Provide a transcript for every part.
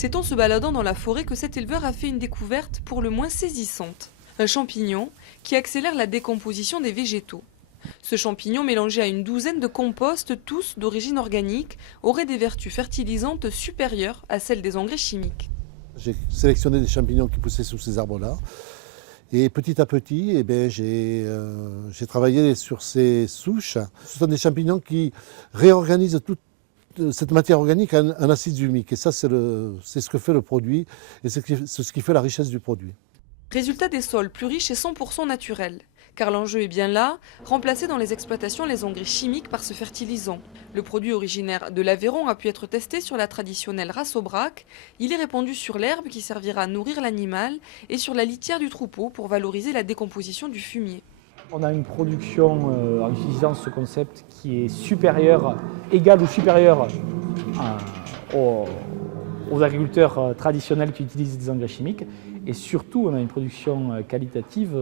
C'est en se baladant dans la forêt que cet éleveur a fait une découverte pour le moins saisissante. Un champignon qui accélère la décomposition des végétaux. Ce champignon, mélangé à une douzaine de composts, tous d'origine organique, aurait des vertus fertilisantes supérieures à celles des engrais chimiques. J'ai sélectionné des champignons qui poussaient sous ces arbres-là. Et petit à petit, j'ai travaillé sur ces souches. Ce sont des champignons qui réorganisent toute cette matière organique en acide humique. Et ça, c'est ce que fait le produit et c'est ce qui fait la richesse du produit. Résultat des sols plus riches et 100% naturels. Car l'enjeu est bien là, remplacer dans les exploitations les engrais chimiques par ce fertilisant. Le produit originaire de l'Aveyron a pu être testé sur la traditionnelle race Aubrac. Il est répandu sur l'herbe qui servira à nourrir l'animal et sur la litière du troupeau pour valoriser la décomposition du fumier. On a une production en utilisant ce concept qui est supérieure, égale ou supérieure aux agriculteurs traditionnels qui utilisent des engrais chimiques. Et surtout, on a une production qualitative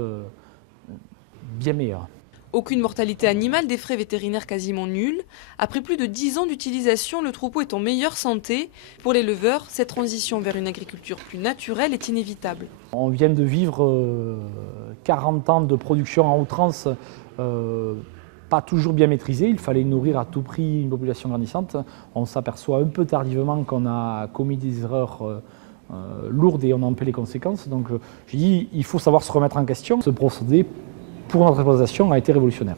bien meilleure. Aucune mortalité animale, des frais vétérinaires quasiment nuls. Après plus de 10 ans d'utilisation, le troupeau est en meilleure santé. Pour l'éleveur, cette transition vers une agriculture plus naturelle est inévitable. On vient de vivre 40 ans de production en outrance, pas toujours bien maîtrisée. Il fallait nourrir à tout prix une population grandissante. On s'aperçoit un peu tardivement qu'on a commis des erreurs lourdes et on en paie les conséquences. Donc je dis, il faut savoir se remettre en question. Ce procédé, pour notre exploitation, a été révolutionnaire.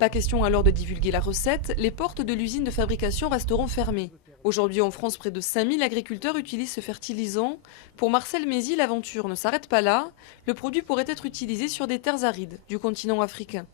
Pas question alors de divulguer la recette, les portes de l'usine de fabrication resteront fermées. Aujourd'hui en France, près de 5000 agriculteurs utilisent ce fertilisant. Pour Marcel Mézy, l'aventure ne s'arrête pas là. Le produit pourrait être utilisé sur des terres arides du continent africain.